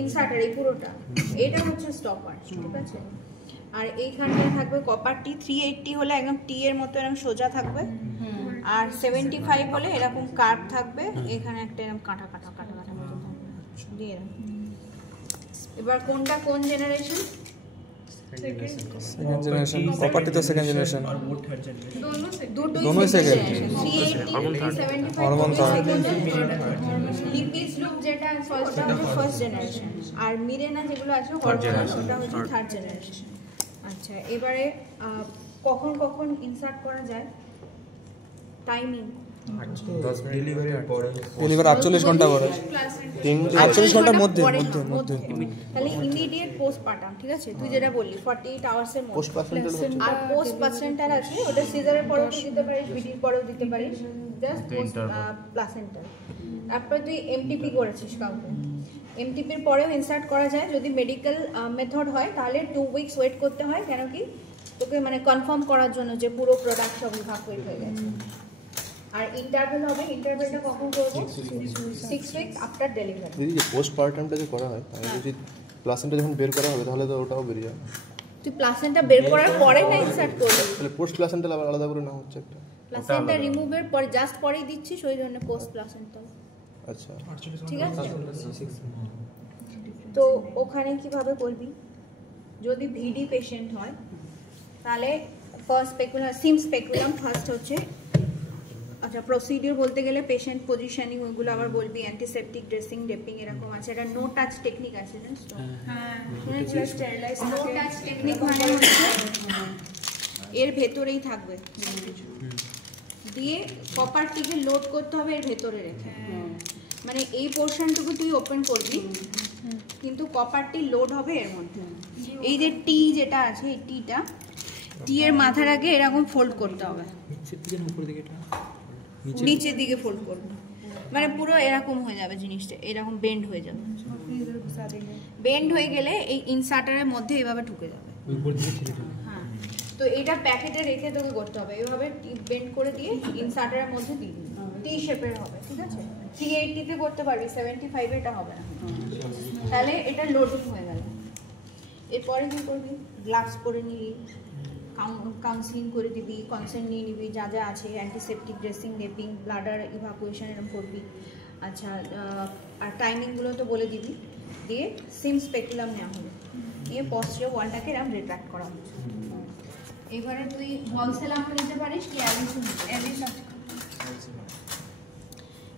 ইনসার্টার এই পুরোটা, এটা হচ্ছে স্টপার, ঠিক আছে। আর এইখানটায় থাকবে কপার টি, 380 হলে একদম টি এর মতো এরকম সোজা থাকবে, আর 75 হলে এরকম কার্ভ থাকবে, এখানে একটা এরকম কাটা কাটা কাটা কাটা মতো থাকবে দিয়ে। এবার কোনটা কোন জেনারেশন? सेकंड जनरेशन प्रॉपर्टी तो सेकंड जनरेशन और वो थर्ड जनरेशन दोनों सेकंड 380 हॉर्मोन था লিপিস লুপ যেটা ফার্স্টটা হচ্ছে ফার্স্ট জেনারেশন, আর মিরেনা যেগুলো আছে ওটা হচ্ছে থার্ড জেনারেশন। আচ্ছা, এবারে কখন কখন ইনসার্ট করা যায়, টাইমিং 10 মিনিট ডেলিভারি 48 ঘন্টা পরে 48 ঘন্টার মধ্যে মধ্যে তাহলে ইমিডিয়েট পোস্টপার্টাম, ঠিক আছে। তুই যেটা বললি 48 আওয়ার্স এর মধ্যে, আর পোস্ট প্লাসেন্টাল আছে ওটা সিজারের পরেও দিতে পারিস, ভিডির পরেও দিতে পারিস, জাস্ট পোস্ট প্লাসেন্টাল। তারপর তুই এমটিপি করেছিস কাউকে, এমটিপির পরেও ইনসার্ট করা যায়। যদি মেডিকেল মেথড হয় তাহলে 2 উইকস ওয়েট করতে হয়, কেন কি তোকে মানে কনফার্ম করার জন্য যে পুরো প্রোডাক্ট সব বিভাগ হয়ে গেছে। আর ইন্টারভেল হবে, ইন্টারভেলটা কখন করব? 6 উইকস আফটার ডেলিভারি। দিদি যে পোস্টপার্টামটা যে করা হয়, আমি যদি প্লাসেন্টা যখন বের করা হবে তাহলে তো ওটাও বেরিয়ে যাবে। তুই প্লাসেন্টা বের করার পরে না ইনসার্ট করবি, তাহলে পোস্ট প্লাসেন্টাল আবার আলাদা করে না হচ্ছে একটা? প্লাসেন্টা রিমুভের পরে জাস্ট পরেই দিচ্ছিস, ওই জন্য পোস্ট প্লাসেন্টাল, আচ্ছা ঠিক আছে। তো ওখানে কিভাবে করবি? যদি ভিডি পেশেন্ট হয় তাহলে ফার্স্ট স্পেকুলাম, সিম স্পেকুলাম ফার্স্ট হচ্ছে। আচ্ছা, প্রসিডিওর বলতে গেলে পেশেন্ট পজিশনিং ওইগুলো আবার বলবি, অ্যান্টিসেপটিক ড্রেসিং, ড্রেপিং এরকম আছে। এটা নো টাচ টেকনিক আছে, জানিস তো? হ্যাঁ, নো টাচ টেকনিক মানে হচ্ছে এর ভেতরেই থাকবে দিয়ে কপারটিকে লোড করতে হবে এর ভেতরে রেখে, মানে এই পোর্শনটুকু তুই ওপেন করবি কিন্তু কপারটি লোড হবে এর মধ্যে। এই যে টি যেটা আছে, এই টিটা টি এর মাথার আগে এরকম ফোল্ড করতে হবে, নিচের দিকে ফোল্ড করবে, মানে পুরো এরকম হয়ে যাবে জিনিসটা, এরকম বেন্ড হয়ে যাবে। বেন্ড হয়ে গেলে এই ইনসার্টারের মধ্যে এইভাবে ঢুকে যাবে। হ্যাঁ, তো এটা প্যাকেটে রেখে তোকে করতে হবে, এইভাবে বেন্ড করে দিয়ে ইনসার্টারের মধ্যে দিয়ে দিবি, টি শেপের হবে, ঠিক আছে। 380 তে করতে পারবি, 75 এটা হবে না। তাহলে এটা লোডিং হয়ে গেল। এরপরে কি করবি? গ্লাভস পরে নিবি, কাউন্সিলিং করে দিবি, কনসেন্ট নিয়ে নিবি, যা যা আছে, antiseptic dressing, draping, bladder evacuation এরকম করবি। আচ্ছা, আর টাইমিংগুলো তো বলে দিবি। দিয়ে সিম স্পেকুলাম নেওয়া হলো, নিয়ে পশ্চিম ওয়ালটাকে এরকম রিট্রাক্ট করা হচ্ছে। এবারে তুই ভলসেলাম নিতে পারিস কি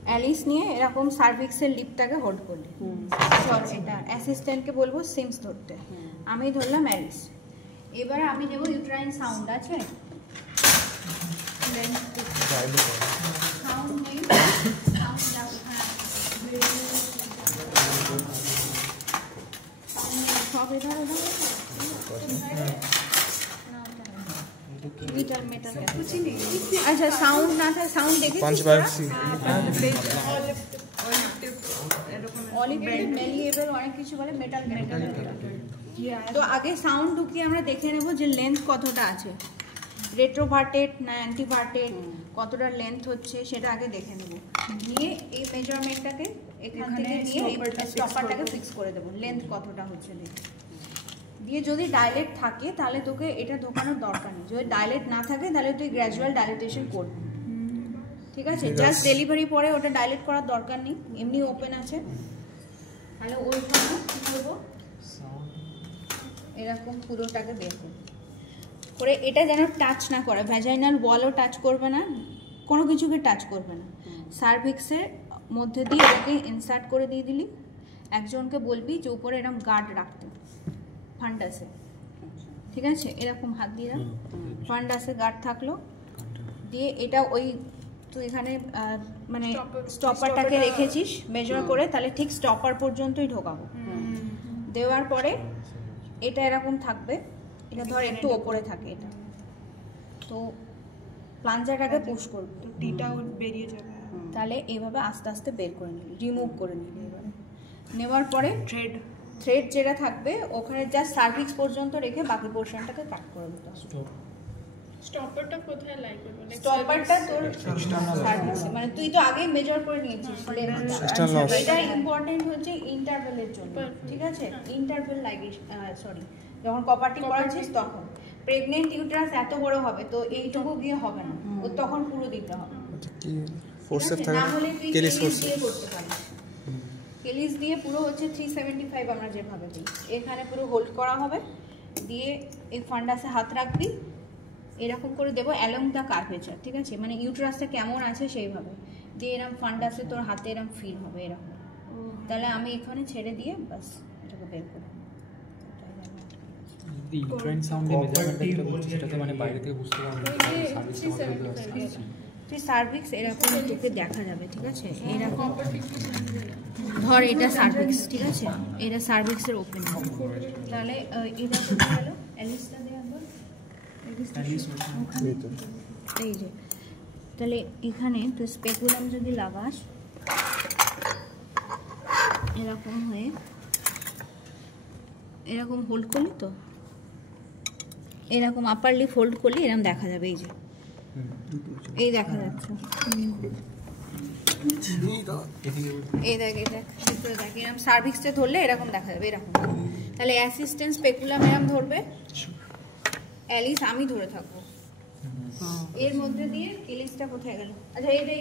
অ্যালিস নিয়ে এরকম সার্ভিক্সের লিপটাকে হোল্ড করলি। এটা অ্যাসিস্ট্যান্টকে বলবো সিমস ধরতে, আমি ধরলাম অ্যালিস। এবারে আমি নেব ইউট্রাইন সাউন্ড, আছে সাউন্ড নেই, সব এধার আচ্ছা, সাউন্ড না থাকে, সাউন্ড দেখে অলিভ ব্র্যান্ড মেলিয়েবল অনেক কিছু বলে, মেটাল মেটাল। তো আগে সাউন্ড ঢুকিয়ে আমরা দেখে নেব যে লেন্থ কতটা আছে, রেট্রোভার্টেড না অ্যান্টিভার্টেড, কতটা লেন্থ হচ্ছে সেটা আগে দেখে নেব। নিয়ে এই মেজারমেন্টটাকে এখান থেকে নিয়ে এই স্টপারটাকে ফিক্স করে দেবো, লেন্থ কতটা হচ্ছে দেখে। দিয়ে যদি ডাইলেট থাকে তাহলে তোকে এটা ঢোকানোর দরকার নেই, যদি ডাইলেট না থাকে তাহলে তুই গ্র্যাজুয়াল ডাইলেটেশন করবি, ঠিক আছে। জাস্ট ডেলিভারি পরে ওটা ডাইলেট করার দরকার নেই, এমনি ওপেন আছে। তাহলে ওই সময় কী করবো, এরকম পুরোটাকে বের করে এটা যেন টাচ না করে, ভ্যাজাইনাল ওয়ালও টাচ করবে না, কোনো কিছুকে টাচ করবে না। সার্ভিক্সের মধ্যে দিয়ে ওকে ইনসার্ট করে দিয়ে দিলি। একজনকে বলবি যে উপরে এরকম গার্ড রাখতে, ফান্ডাসে, ঠিক আছে, এরকম হাত দিয়ে রাখ, ফান্ডাসে গার্ড থাকলো। দিয়ে এটা ওই তুই এখানে মানে স্টপারটাকে রেখেছিস মেজার করে, তাহলে ঠিক স্টপার পর্যন্তই ঢোকাবো। দেওয়ার পরে এটা এরকম থাকবে, এটা ধর একটু ওপরে থাকে, এটা তো প্লাঞ্জারটাকে পুশ করবি, তো টিটাও বেরিয়ে যাবে। তাহলে এইভাবে আস্তে আস্তে বের করে নিবি, রিমুভ করে নিবি। এবারে নেওয়ার পরে থ্রেড যেটা থাকবে ওখানে জাস্ট সার্ভিক্স পর্যন্ত রেখে বাকি পোর্শনটাকে কাট করে দিতে হবে। স্টপারটা কোথায় লাই করব লাইক স্টপারটা তোর সার্ভিসে মানে তুই তো আগেই মেজার করে নিয়েছিস External loss। এটা ইম্পর্টেন্ট হচ্ছে ইন্টারভেলের জন্য ঠিক আছে ইন্টারভেল লাগে সরি যখন কপারটি করাচ্ছিস তখন প্রেগনেন্ট ইউটেরাস এত বড় হবে তো এইটুকু গিয়ে হবে না ও তখন পুরো দিতে হবে কি ফোর্সেপ থাকে না হলে তুই কেলিস কেলিস ফোর্স দিয়ে করতে পারিস কেলিস দিয়ে পুরো হচ্ছে 375 আমরা যেভাবে দিই এখানে পুরো হোল্ড করা হবে দিয়ে এই ফান্ডাসে হাত রাখবি এরকম করে দেবো অ্যালং দ্য কার্ভেচার ঠিক আছে মানে ইউটেরাসটা কেমন আছে সেইভাবে দিয়ে এরকম ফান্ডাসে তোর হাতে এরকম ফিল হবে এরকম তাহলে আমি এখানে ছেড়ে দিয়ে বাস এটাকে বের করব ইউট্রাইন সাউন্ডে মেজারমেন্টটা যেটা বলছিস সেটাতে মানে বাইরে থেকে বুঝতে পারবো তুই সার্ভিক্স এরকম তোকে দেখা যাবে ঠিক আছে এরকম ধর এটা সার্ভিক্স ঠিক আছে এটা সার্ভিক্সের ওপেন তাহলে এটা কোথায় গেল অ্যালিসটা দেওয়া এই যে তাহলে এখানে তুই স্পেকুলাম যদি লাগাস এরকম হয়ে এরকম হোল্ড করলি তো এরকম আপারলি ফোল্ড করলে এরকম দেখা যাবে এই যে এই দেখা যাচ্ছে এই দেখ এরকম সার্ভিক্সটা ধরলে এরকম দেখা যাবে এরকম তাহলে অ্যাসিস্ট্যান্ট স্পেকুলাম এরকম ধরবে অ্যালিস আমি ধরে থাকবো এর মধ্যে দিয়ে কেলিসটা কোথায় গেল আচ্ছা এইটাই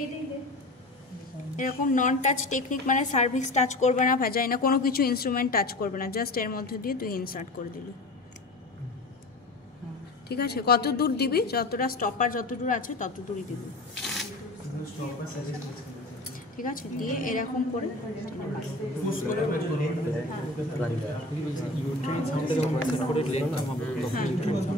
এরকম নন টাচ টেকনিক মানে সার্ভিক্স টাচ করবে না ভ্যাজাইনা কোনো কিছু ইনস্ট্রুমেন্ট টাচ করবে না জাস্ট এর মধ্যে দিয়ে তুই ইনসার্ট করে দিলি ঠিক আছে কত দূর দিবি যতটা স্টপার যত দূর আছে তত দূরই দিবি ঠিক আছে দিয়ে এরকম করে ইউট্রাইন সাউন্ডে যখন মেজার করে লেগটা মাপবো তখন